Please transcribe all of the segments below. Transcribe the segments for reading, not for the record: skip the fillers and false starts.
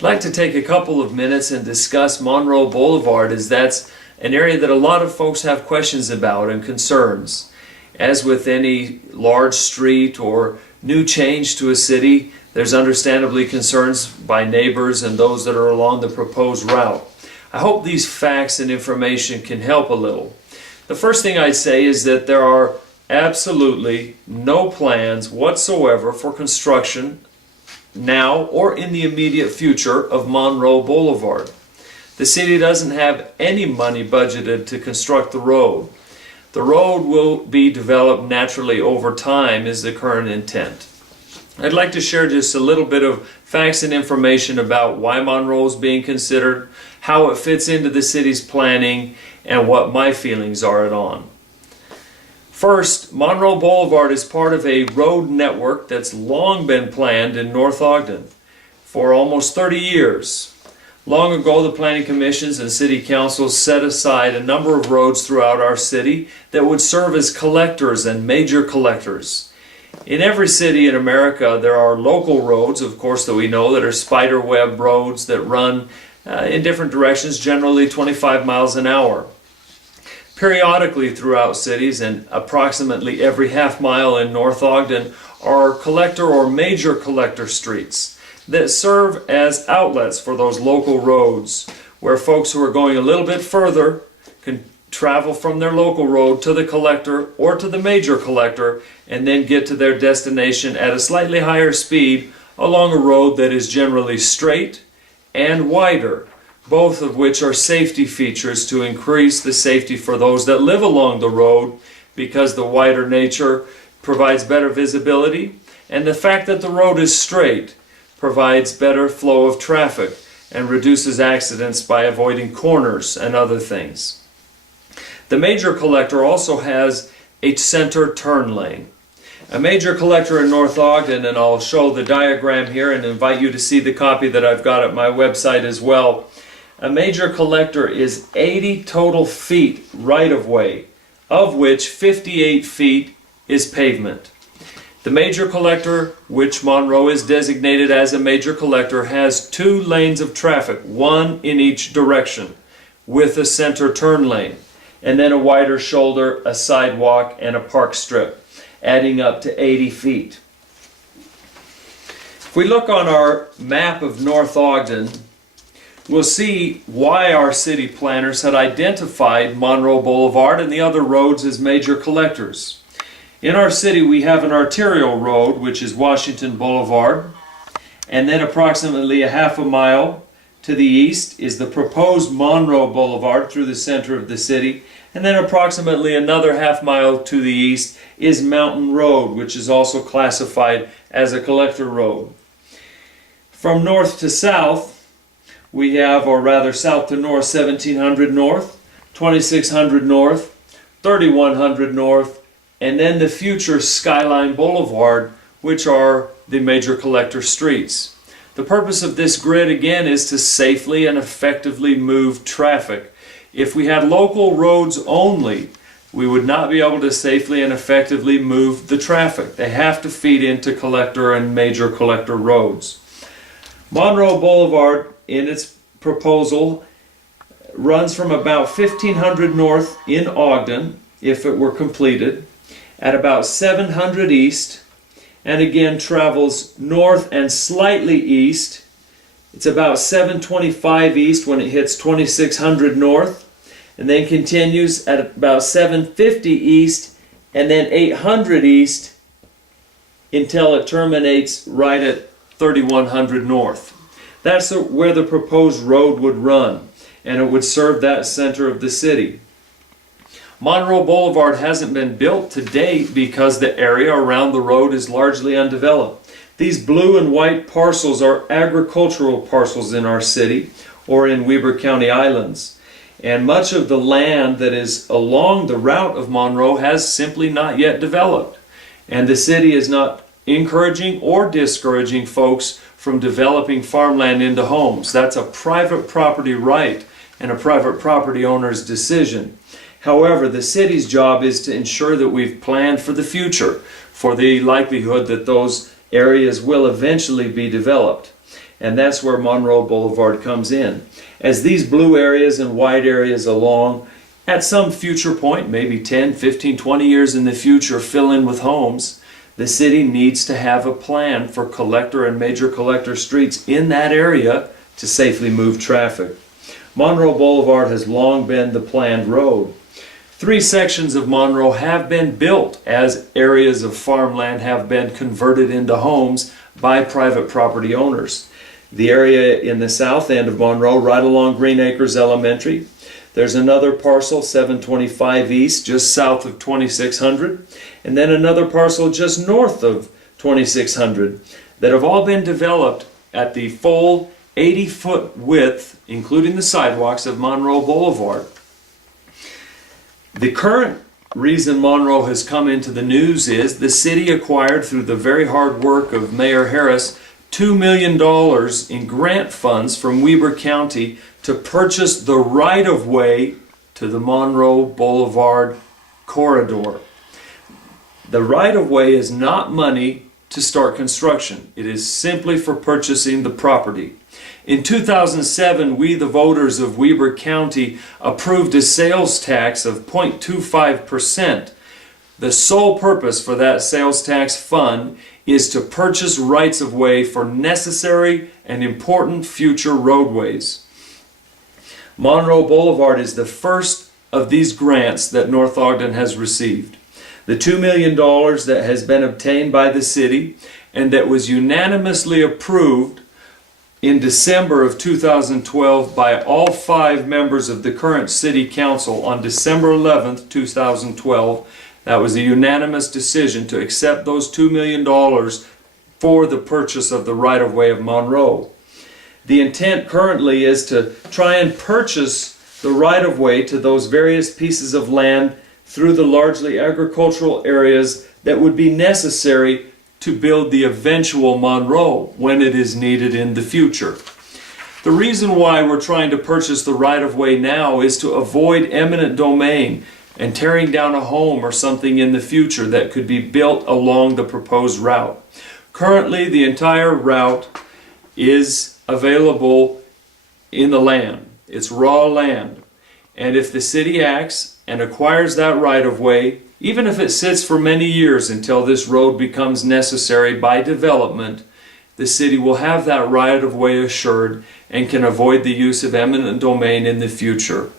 I'd like to take a couple of minutes and discuss Monroe Boulevard, as that's an area that a lot of folks have questions about and concerns. As with any large street or new change to a city, there's understandably concerns by neighbors and those that are along the proposed route. I hope these facts and information can help a little. The first thing I'd say is that there are absolutely no plans whatsoever for construction now or in the immediate future of Monroe Boulevard. The city doesn't have any money budgeted to construct the road. The road will be developed naturally over time is the current intent. I'd like to share just a little bit of facts and information about why Monroe is being considered, how it fits into the city's planning, and what my feelings are on. First, Monroe Boulevard is part of a road network that's long been planned in North Ogden for almost 30 years. Long ago, the planning commissions and city councils set aside a number of roads throughout our city that would serve as collectors and major collectors. In every city in America, there are local roads, of course, that we know that are spider web roads that run in different directions, generally 25 miles an hour. Periodically throughout cities, and approximately every half mile in North Ogden, are collector or major collector streets that serve as outlets for those local roads, where folks who are going a little bit further can travel from their local road to the collector or to the major collector and then get to their destination at a slightly higher speed along a road that is generally straight and wider, both of which are safety features to increase the safety for those that live along the road, because the wider nature provides better visibility, and the fact that the road is straight provides better flow of traffic and reduces accidents by avoiding corners and other things. The major collector also has a center turn lane. A major collector in North Ogden, and I'll show the diagram here and invite you to see the copy that I've got at my website as well. A major collector is 80 total feet right-of-way, of which 58 feet is pavement. The major collector, which Monroe is designated as a major collector, has 2 lanes of traffic, one in each direction, with a center turn lane, and then a wider shoulder, a sidewalk, and a park strip, adding up to 80 feet. If we look on our map of North Ogden, we'll see why our city planners had identified Monroe Boulevard and the other roads as major collectors. In our city, we have an arterial road, which is Washington Boulevard, and then approximately a half a mile to the east is the proposed Monroe Boulevard through the center of the city, and then approximately another half mile to the east is Mountain Road, which is also classified as a collector road. From north to south, we have, or rather south to north, 1700 North, 2600 North, 3100 North, and then the future Skyline Boulevard, which are the major collector streets. The purpose of this grid, again, is to safely and effectively move traffic. If we had local roads only, we would not be able to safely and effectively move the traffic. They have to feed into collector and major collector roads. Monroe Boulevard, in its proposal, runs from about 1500 North in Ogden, if it were completed, at about 700 East, and again travels north and slightly east. It's about 725 East when it hits 2600 North, and then continues at about 750 East and then 800 East until it terminates right at 3100 North. That's where the proposed road would run, and it would serve that center of the city. Monroe Boulevard hasn't been built to date because the area around the road is largely undeveloped. These blue and white parcels are agricultural parcels in our city or in Weber County Islands. And much of the land that is along the route of Monroe has simply not yet developed. And the city is not encouraging or discouraging folks from developing farmland into homes. That's a private property right and a private property owner's decision. However, the city's job is to ensure that we've planned for the future, for the likelihood that those areas will eventually be developed. and that's where Monroe Boulevard comes in. As these blue areas and white areas along, at some future point, maybe 10, 15, 20 years in the future, fill in with homes, the city needs to have a plan for collector and major collector streets in that area to safely move traffic. Monroe Boulevard has long been the planned road. 3 sections of Monroe have been built as areas of farmland have been converted into homes by private property owners. The area in the south end of Monroe, right along Green Acres Elementary. There's another parcel, 725 East, just south of 2600, and then another parcel just north of 2600 that have all been developed at the full 80-foot width, including the sidewalks, of Monroe Boulevard. The current reason Monroe has come into the news is the city acquired, through the very hard work of Mayor Harris, $2 million in grant funds from Weber County to purchase the right-of-way to the Monroe Boulevard corridor. The right-of-way is not money to start construction. It is simply for purchasing the property. In 2007, we, the voters of Weber County, approved a sales tax of 0.25%. The sole purpose for that sales tax fund is to purchase rights of way for necessary and important future roadways. Monroe Boulevard is the first of these grants that North Ogden has received. The $2 million that has been obtained by the city and that was unanimously approved in December of 2012 by all 5 members of the current City Council on December 11th, 2012. That was a unanimous decision to accept those $2 million for the purchase of the right-of-way of Monroe. The intent currently is to try and purchase the right-of-way to those various pieces of land through the largely agricultural areas that would be necessary to build the eventual Monroe when it is needed in the future. The reason why we're trying to purchase the right-of-way now is to avoid eminent domain and tearing down a home or something in the future that could be built along the proposed route. Currently, the entire route is available in the land. It's raw land. And if the city acts and acquires that right-of-way, even if it sits for many years until this road becomes necessary by development, the city will have that right-of-way assured and can avoid the use of eminent domain in the future.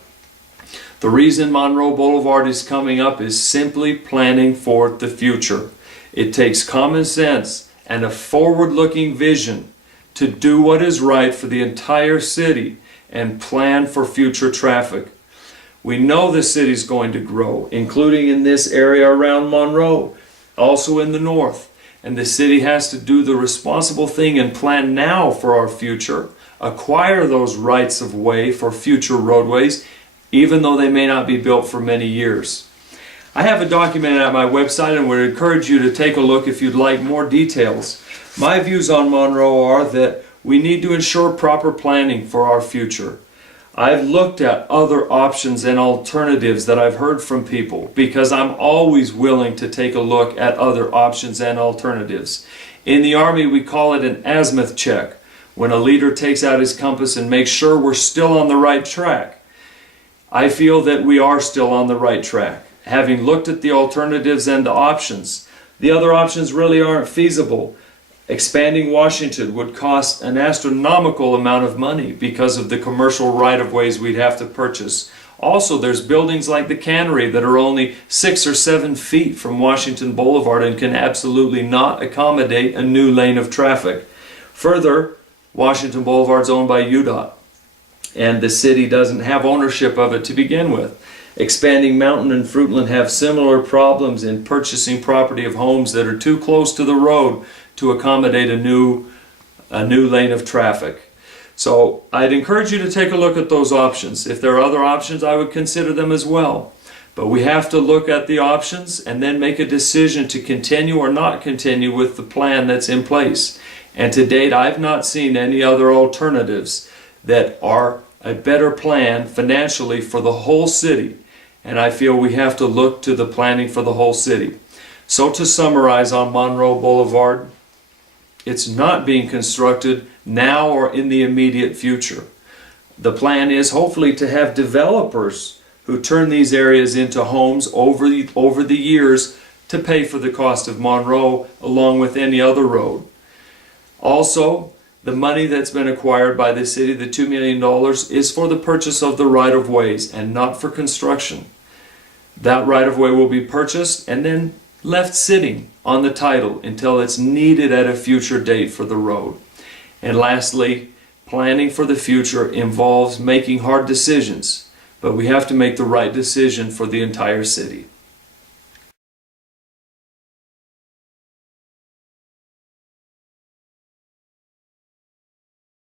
The reason Monroe Boulevard is coming up is simply planning for the future. It takes common sense and a forward-looking vision to do what is right for the entire city and plan for future traffic. We know the city's going to grow, including in this area around Monroe, also in the north. And the city has to do the responsible thing and plan now for our future, acquire those rights of way for future roadways, even though they may not be built for many years. I have it documented at my website and would encourage you to take a look if you'd like more details. My views on Monroe are that we need to ensure proper planning for our future. I've looked at other options and alternatives that I've heard from people because I'm always willing to take a look at other options and alternatives. In the Army, we call it an azimuth check, when a leader takes out his compass and makes sure we're still on the right track. I feel that we are still on the right track. Having looked at the alternatives and the options, the other options really aren't feasible. Expanding Washington would cost an astronomical amount of money because of the commercial right-of-ways we'd have to purchase. Also, there's buildings like the cannery that are only 6 or 7 feet from Washington Boulevard and can absolutely not accommodate a new lane of traffic. Further, Washington Boulevard's owned by UDOT, and the city doesn't have ownership of it to begin with. Expanding Mountain and Fruitland have similar problems in purchasing property of homes that are too close to the road to accommodate a new lane of traffic. So I'd encourage you to take a look at those options. If there are other options, I would consider them as well. But we have to look at the options and then make a decision to continue or not continue with the plan that's in place. And to date, I've not seen any other alternatives that are a better plan financially for the whole city. And I feel we have to look to the planning for the whole city. So to summarize on Monroe Boulevard, It's not being constructed now or in the immediate future. The plan is hopefully to have developers who turn these areas into homes over the years to pay for the cost of Monroe along with any other road. Also, the money that's been acquired by the city, the $2 million, is for the purchase of the right-of-ways and not for construction. That right-of-way will be purchased and then left sitting on the title until it's needed at a future date for the road. And lastly, planning for the future involves making hard decisions, but we have to make the right decision for the entire city.